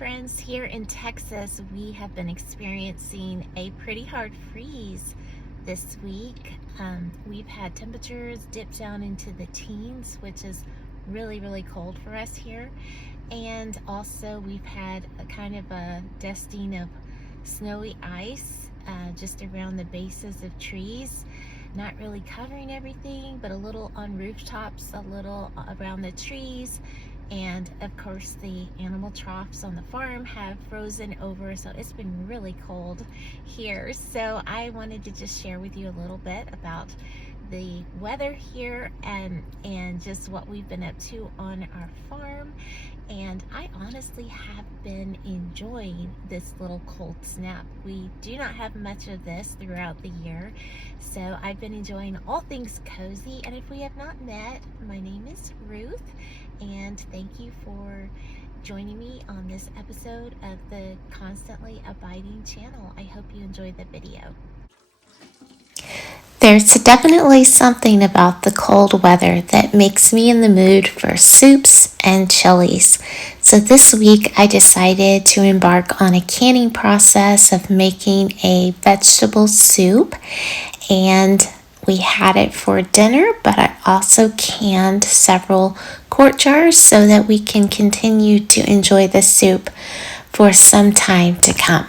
friends, here in Texas we have been experiencing a pretty hard freeze this week. We've had temperatures dip down into the teens, which is really cold for us here. And also we've had a kind of a dusting of snowy ice just around the bases of trees. Not really covering everything, but a little on rooftops, a little around the trees. And of course the animal troughs on the farm have frozen over, so it's been really cold here. So I wanted to just share with you a little bit about the weather here and just what we've been up to on our farm. And I honestly have been enjoying this little cold snap. We do not have much of this throughout the year, so I've been enjoying all things cozy. And if we have not met, my name is Ruth, and thank you for joining me on this episode of the Constantly Abiding channel. I hope you enjoyed the video. There's definitely something about the cold weather that makes me in the mood for soups and chilies. So this week I decided to embark on a canning process of making a vegetable soup, and we had it for dinner, but I also canned several quart jars so that we can continue to enjoy the soup for some time to come.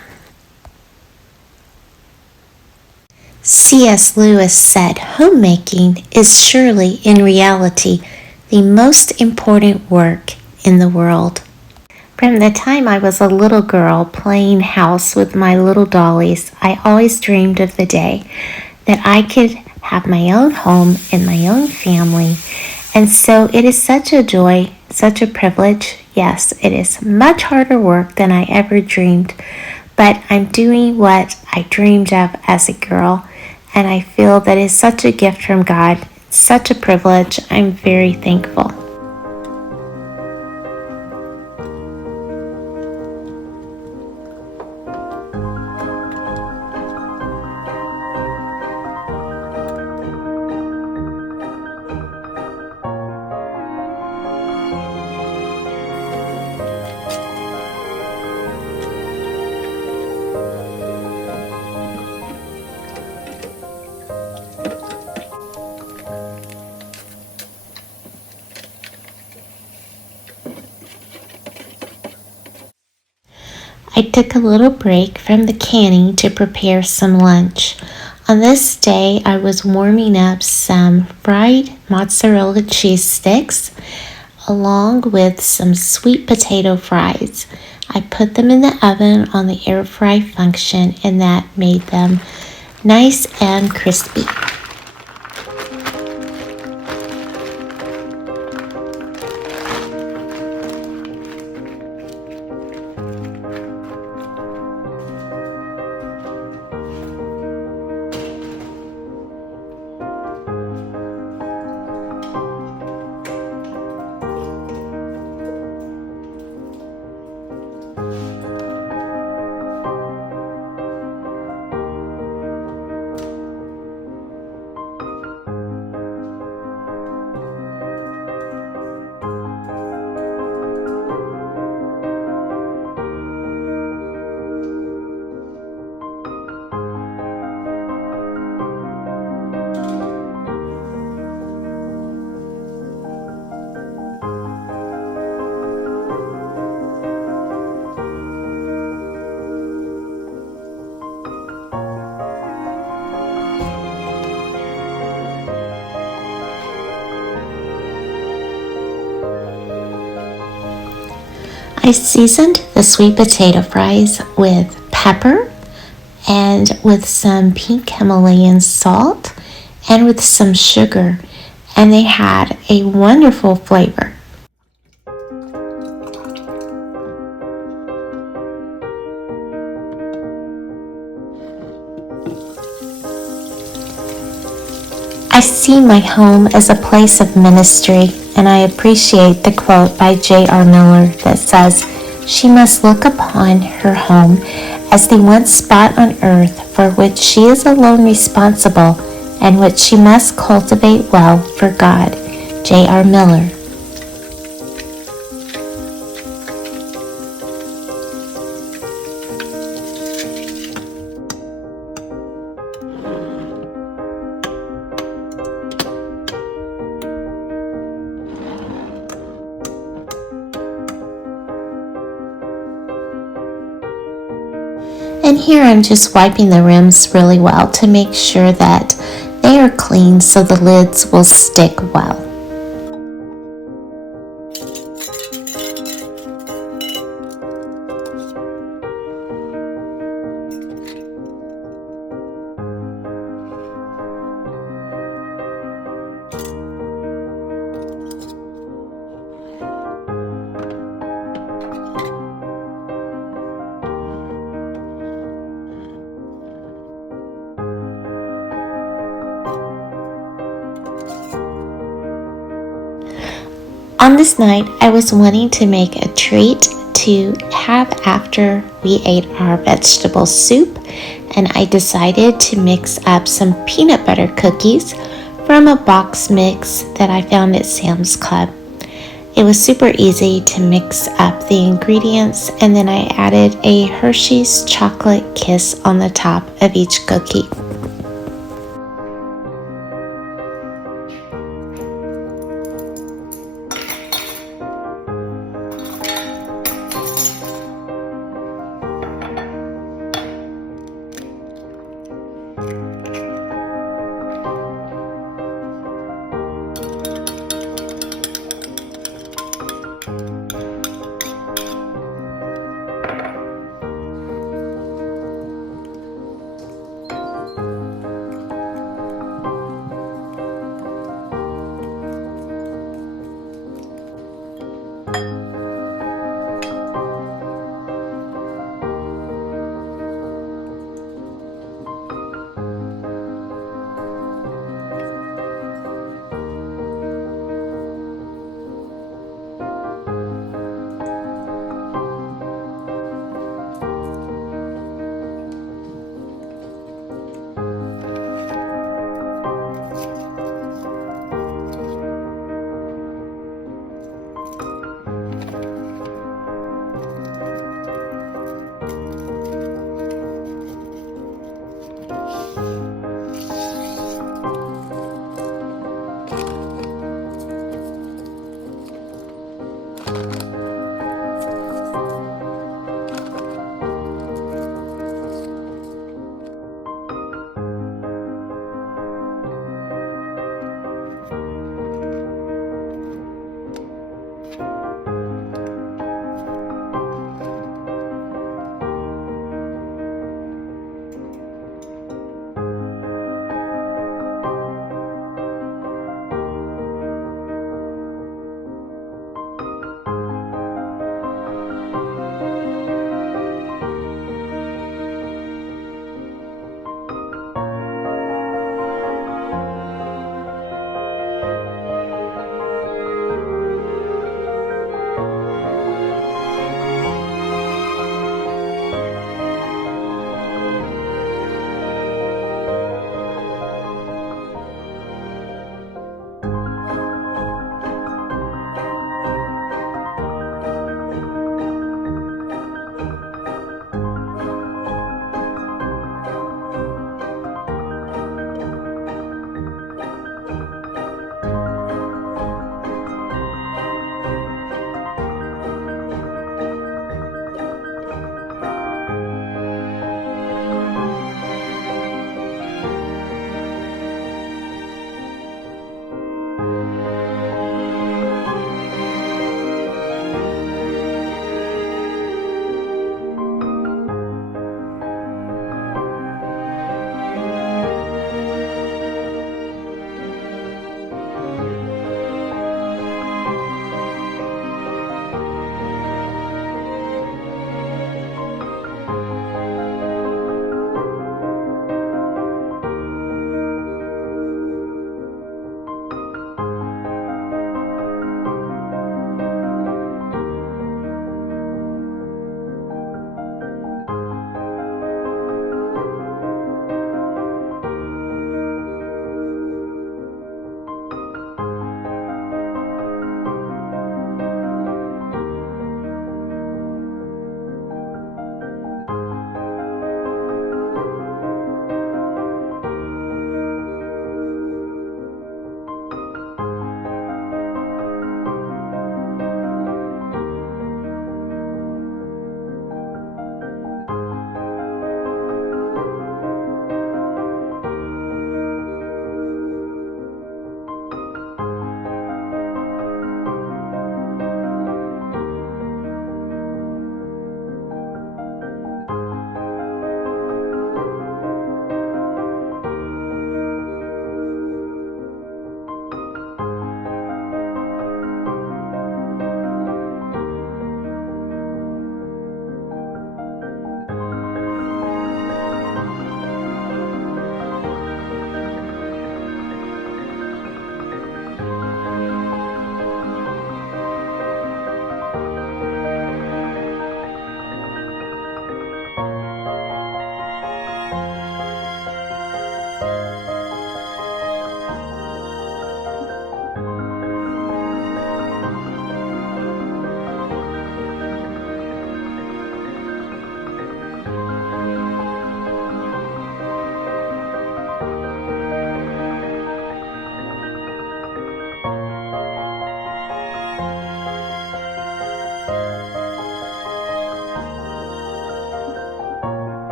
C.S. Lewis said, "Homemaking is surely, in reality, the most important work in the world." From the time I was a little girl playing house with my little dollies, I always dreamed of the day that I could have my own home and my own family. And so it is such a joy, such a privilege. Yes, it is much harder work than I ever dreamed, but I'm doing what I dreamed of as a girl. And I feel that is such a gift from God, such a privilege. I'm very thankful. I took a little break from the canning to prepare some lunch. On this day, I was warming up some fried mozzarella cheese sticks along with some sweet potato fries. I put them in the oven on the air fry function, and that made them nice and crispy. I seasoned the sweet potato fries with pepper and with some pink Himalayan salt and with some sugar, and they had a wonderful flavor. I see my home as a place of ministry, and I appreciate the quote by J.R. Miller that says, "She must look upon her home as the one spot on earth for which she is alone responsible and which she must cultivate well for God." J.R. Miller. And here I'm just wiping the rims really well to make sure that they are clean so the lids will stick well. On this night, I was wanting to make a treat to have after we ate our vegetable soup, and I decided to mix up some peanut butter cookies from a box mix that I found at Sam's Club. It was super easy to mix up the ingredients, and then I added a Hershey's chocolate kiss on the top of each cookie.